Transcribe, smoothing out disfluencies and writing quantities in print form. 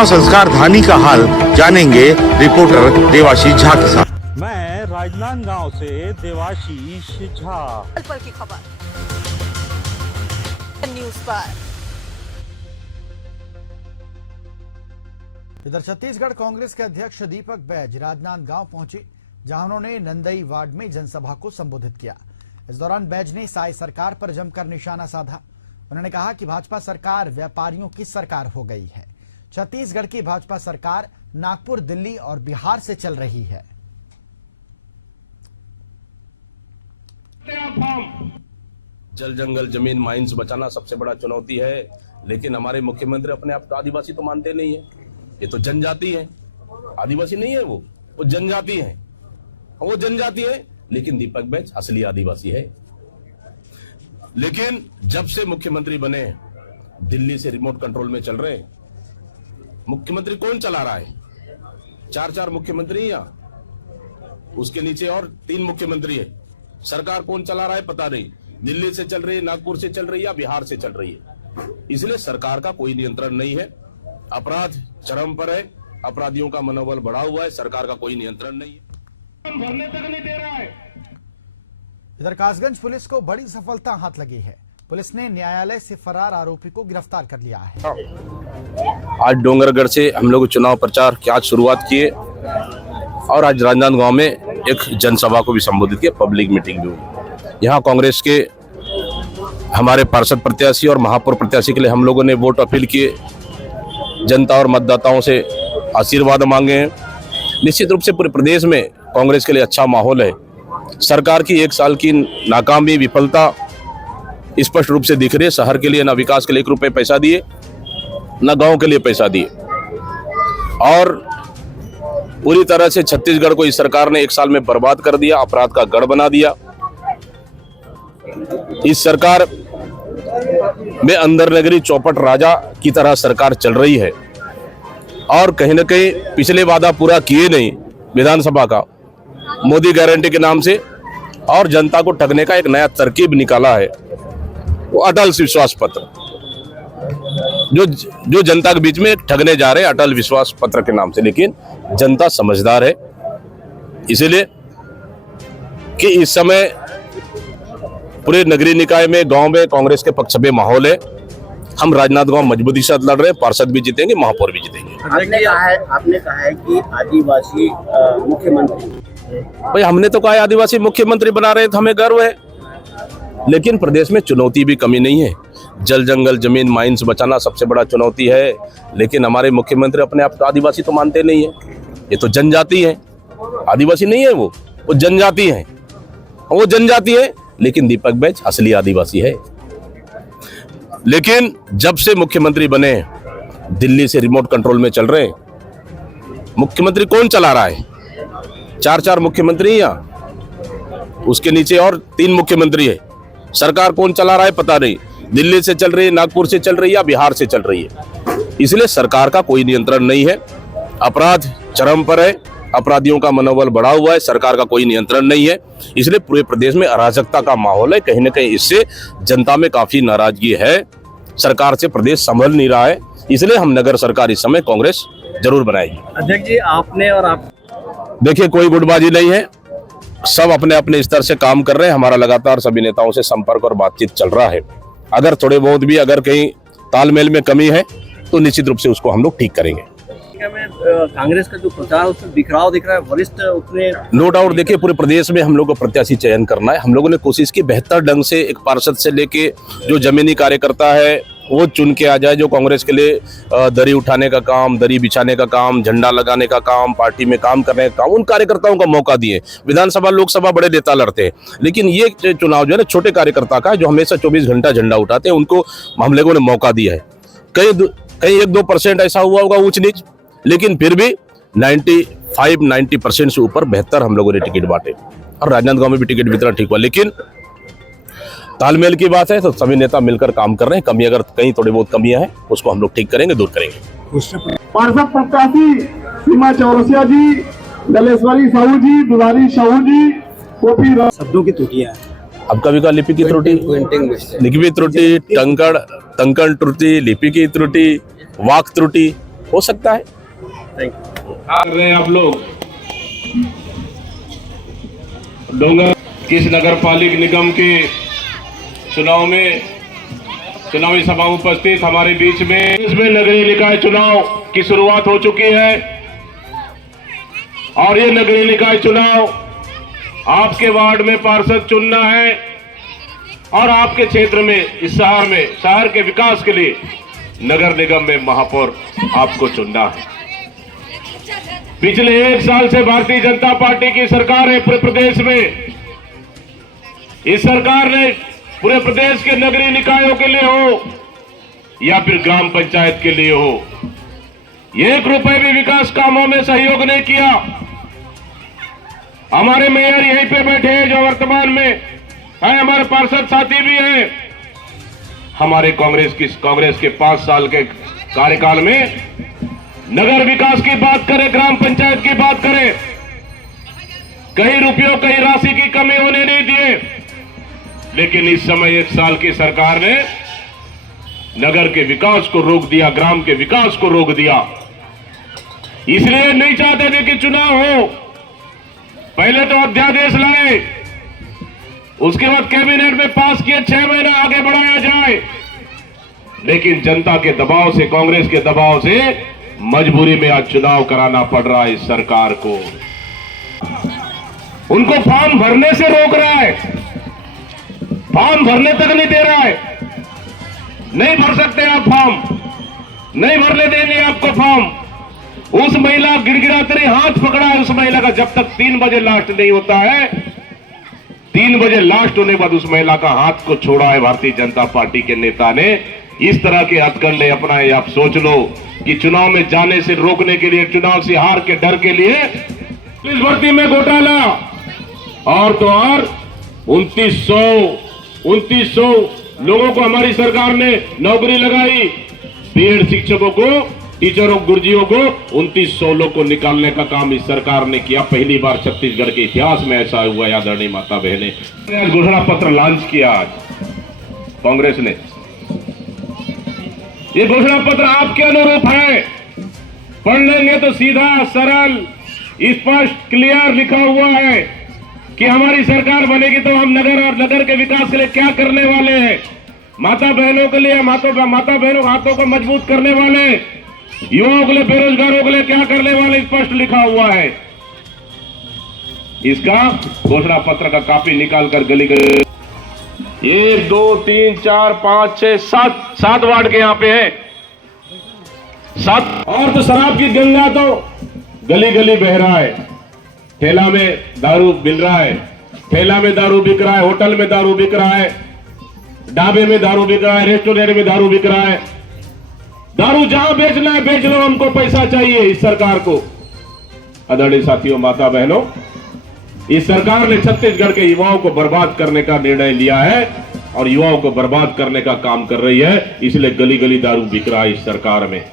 प्रतिमा संस्कार धानी का हाल जानेंगे रिपोर्टर देवाशीष झा के साथ। मैं राजनांदगांव से देवाशीष झा। पल की खबर न्यूज़ पर। इधर छत्तीसगढ़ कांग्रेस के अध्यक्ष दीपक बैज राजनांदगांव पहुंचे, जहां उन्होंने नंदई वार्ड में जनसभा को संबोधित किया। इस दौरान बैज ने साई सरकार पर जमकर निशाना साधा। उन्होंने कहा कि भाजपा सरकार व्यापारियों की सरकार हो गई है। छत्तीसगढ़ की भाजपा सरकार नागपुर, दिल्ली और बिहार से चल रही है। जल जंगल जमीन माइंस बचाना सबसे बड़ा चुनौती है, लेकिन हमारे मुख्यमंत्री अपने आप को आदिवासी तो मानते नहीं है। ये तो जनजाति है, आदिवासी नहीं है, वो जनजाति है। वो जनजाति है, लेकिन दीपक बैज असली आदिवासी है। लेकिन जब से मुख्यमंत्री बने, दिल्ली से रिमोट कंट्रोल में चल रहे। मुख्यमंत्री कौन चला रहा है? चार मुख्यमंत्री, या उसके नीचे और 3 मुख्यमंत्री है। सरकार कौन चला रहा है पता नहीं। दिल्ली से चल रही है, नागपुर से चल रही है या बिहार से चल रही है। इसलिए सरकार का कोई नियंत्रण नहीं है। अपराध चरम पर है, अपराधियों का मनोबल बढ़ा हुआ है, सरकार का कोई नियंत्रण नहीं है। भरने तक नहीं दे रहा है। इधर कासगंज पुलिस को बड़ी सफलता हाथ लगी है। पुलिस ने न्यायालय से फरार आरोपी को गिरफ्तार कर लिया है। आज डोंगरगढ़ से हम लोग चुनाव प्रचार की आज शुरुआत किए और आज राजनांदगांव में एक जनसभा को भी संबोधित किया, पब्लिक मीटिंग भी हुई। यहाँ कांग्रेस के हमारे पार्षद प्रत्याशी और महापौर प्रत्याशी के लिए हम लोगों ने वोट अपील किए, जनता और मतदाताओं से आशीर्वाद मांगे हैं। निश्चित रूप से पूरे प्रदेश में कांग्रेस के लिए अच्छा माहौल है। सरकार की 1 साल की नाकामी, विफलता स्पष्ट रूप से दिख रही है। शहर के लिए ना विकास के लिए 1 रुपये पैसा दिए, ना गांव के लिए पैसा दिए, और पूरी तरह से छत्तीसगढ़ को इस सरकार ने 1 साल में बर्बाद कर दिया, अपराध का गढ़ बना दिया। इस सरकार में अंदर नगरी चौपट राजा की तरह सरकार चल रही है और कहीं न कहीं पिछले वादा पूरा किए नहीं विधानसभा का, मोदी गारंटी के नाम से, और जनता को ठगने का एक नया तरकीब निकाला है, वो अटल विश्वास पत्र, जो जनता के बीच में ठगने जा रहे हैं अटल विश्वास पत्र के नाम से। लेकिन जनता समझदार है, इसलिए कि इस समय पूरे नगरीय निकाय में, गांव में कांग्रेस के पक्ष में माहौल है। हम राजनांदगांव मजबूती से लड़ रहे हैं, पार्षद भी जीतेंगे, महापौर भी जीतेंगे। आपने कहा है कि आदिवासी मुख्यमंत्री, भाई हमने तो कहा आदिवासी मुख्यमंत्री बना रहे, तो हमें गर्व है। लेकिन प्रदेश में चुनौती भी कमी नहीं है। जल जंगल जमीन माइंस बचाना सबसे बड़ा चुनौती है, लेकिन हमारे मुख्यमंत्री अपने आप को आदिवासी तो मानते नहीं है। ये तो जनजाति है, आदिवासी नहीं है, वो जनजाति है। वो जनजाति है, लेकिन दीपक बैज असली आदिवासी है। लेकिन जब से मुख्यमंत्री बने, दिल्ली से रिमोट कंट्रोल में चल रहे। मुख्यमंत्री कौन चला रहा है? 4 मुख्यमंत्री, या उसके नीचे और 3 मुख्यमंत्री है। सरकार कौन चला रहा है पता नहीं। दिल्ली से चल रही है, नागपुर से चल रही है या बिहार से चल रही है। इसलिए सरकार का कोई नियंत्रण नहीं है। अपराध चरम पर है, अपराधियों का मनोबल बढ़ा हुआ है, सरकार का कोई नियंत्रण नहीं है। इसलिए पूरे प्रदेश में अराजकता का माहौल है। कहीं न कहीं इससे जनता में काफी नाराजगी है। सरकार से प्रदेश संभल नहीं रहा है, इसलिए हम नगर सरकार इस समय कांग्रेस जरूर बनाएगी। अध्यक्ष जी, आपने और आप देखिए, कोई गुटबाजी नहीं है, सब अपने अपने स्तर से काम कर रहे हैं। हमारा लगातार सभी नेताओं से संपर्क और बातचीत चल रहा है। अगर थोड़े बहुत भी अगर कहीं तालमेल में कमी है तो निश्चित रूप से उसको हम लोग ठीक करेंगे। कांग्रेस का जो प्रचार उसमें बिखराव दिख रहा है, वरिष्ठ उतने नो डाउट। देखिए, पूरे प्रदेश में हम लोग को प्रत्याशी चयन करना है। हम लोगों ने कोशिश की बेहतर ढंग से, एक पार्षद से लेके जो जमीनी कार्यकर्ता है वो चुन के आ जाए, जो कांग्रेस के लिए दरी उठाने का काम, दरी बिछाने का काम, झंडा लगाने का काम, पार्टी में काम करने का काम, उन कार्यकर्ताओं का मौका दिए। विधानसभा लोकसभा बड़े नेता लड़ते हैं, लेकिन ये चुनाव जो है ना छोटे कार्यकर्ता का है, जो हमेशा 24 घंटा झंडा उठाते हैं, उनको हम लोगों ने मौका दिया है। कहीं 1-2% ऐसा हुआ होगा ऊंच नीच, लेकिन फिर भी 95-90% से ऊपर 72 हम लोगों ने टिकट बांटे, और राजनांदगांव में भी टिकट वितरण ठीक हुआ। लेकिन तालमेल की बात है तो सभी नेता मिलकर काम कर रहे हैं। कमी अगर कहीं थोड़ी बहुत कमियां हैं उसको हम लोग ठीक करेंगे, दूर करेंगे। पार्षद प्रत्याशी सीमा चौरसिया जी, दलेश्वरी साहू जी, दुलारी साहू जी, गोपी शब्दों की त्रुटियां हैं। अब कभी का लिपि की त्रुटि, लिपि त्रुटि, टंकण त्रुटि, लिपि की त्रुटि, वाक त्रुटि, हो सकता है। Thank you. कर रहे हैं आप लोग डोंगर किस नगर पालिक निगम के चुनाव में चुनावी सभा में उपस्थित हमारे बीच में इसमें नगरीय निकाय चुनाव की शुरुआत हो चुकी है और ये नगरीय निकाय चुनाव आपके वार्ड में पार्षद चुनना है और आपके क्षेत्र में इस शहर में शहर के विकास के लिए नगर निगम में महापौर आपको चुनना है। पिछले 1 साल से भारतीय जनता पार्टी की सरकार है पूरे प्रदेश में। इस सरकार ने पूरे प्रदेश के नगरीय निकायों के लिए हो या फिर ग्राम पंचायत के लिए हो 1 रुपए भी विकास कामों में सहयोग नहीं किया। हमारे मेयर यहीं पे बैठे हैं जो वर्तमान में है, हमारे पार्षद साथी भी हैं। हमारे कांग्रेस के 5 साल के कार्यकाल में नगर विकास की बात करें, ग्राम पंचायत की बात करें, कई रुपयों कई राशि की कमी होने नहीं दिए। लेकिन इस समय 1 साल की सरकार ने नगर के विकास को रोक दिया, ग्राम के विकास को रोक दिया। इसलिए नहीं चाहते थे कि चुनाव हो। पहले तो अध्यादेश लाए, उसके बाद कैबिनेट में पास किए, 6 महीना आगे बढ़ाया जाए। लेकिन जनता के दबाव से, कांग्रेस के दबाव से मजबूरी में आज चुनाव कराना पड़ रहा है इस सरकार को। उनको फॉर्म भरने से रोक रहा है, फॉर्म भरने तक नहीं दे रहा है। नहीं भर सकते आप फॉर्म, नहीं भरने देंगे आपको फॉर्म। उस महिला गिड़गिड़ाते रही, हाथ पकड़ा है उस महिला का, जब तक 3 बजे लास्ट नहीं होता है। 3 बजे लास्ट होने के बाद उस महिला का हाथ को छोड़ा है भारतीय जनता पार्टी के नेता ने। इस तरह के हथकंडे अपनाए। आप सोच लो कि चुनाव में जाने से रोकने के लिए, चुनाव से हार के डर के लिए पुलिस भर्ती में घोटाला और तो और 2900 लोगों को हमारी सरकार ने नौकरी लगाई। बीएड शिक्षकों को, टीचरों, गुरुजियों को 2900 लोग को निकालने का काम इस सरकार ने किया। पहली बार छत्तीसगढ़ के इतिहास में ऐसा हुआ। आदरणीय माता बहने, घोषणा पत्र लॉन्च किया आज कांग्रेस ने। ये घोषणा पत्र आपके अनुरूप है। पढ़ लेंगे तो सीधा, सरल, स्पष्ट, क्लियर लिखा हुआ है कि हमारी सरकार बनेगी तो हम नगर और नगर के विकास के लिए क्या करने वाले हैं। माता बहनों के लिए, माता बहनों हाथों को मजबूत करने वाले, युवाओं के लिए, बेरोजगारों के लिए क्या करने वाले, स्पष्ट लिखा हुआ है। इसका घोषणा पत्र का कॉपी निकालकर गली गली 1 2 3 4 5 6 7 वार्ड के यहाँ पे है 7। और तो शराब की गंगा तो गली गली बह रहा है। ठेला में दारू मिल रहा है, ठेला में दारू बिक रहा है, होटल में दारू बिक रहा है, ढाबे में दारू बिक रहा है, रेस्टोरेंट में दारू बिक रहा है। दारू जहां बेचना है बेच लो, हमको पैसा चाहिए इस सरकार को। आदरणीय साथियों, माता बहनों, इस सरकार ने छत्तीसगढ़ के युवाओं को बर्बाद करने का निर्णय लिया है और युवाओं को बर्बाद करने का काम कर रही है। इसलिए गली गली दारू बिक रहा है इस सरकार में।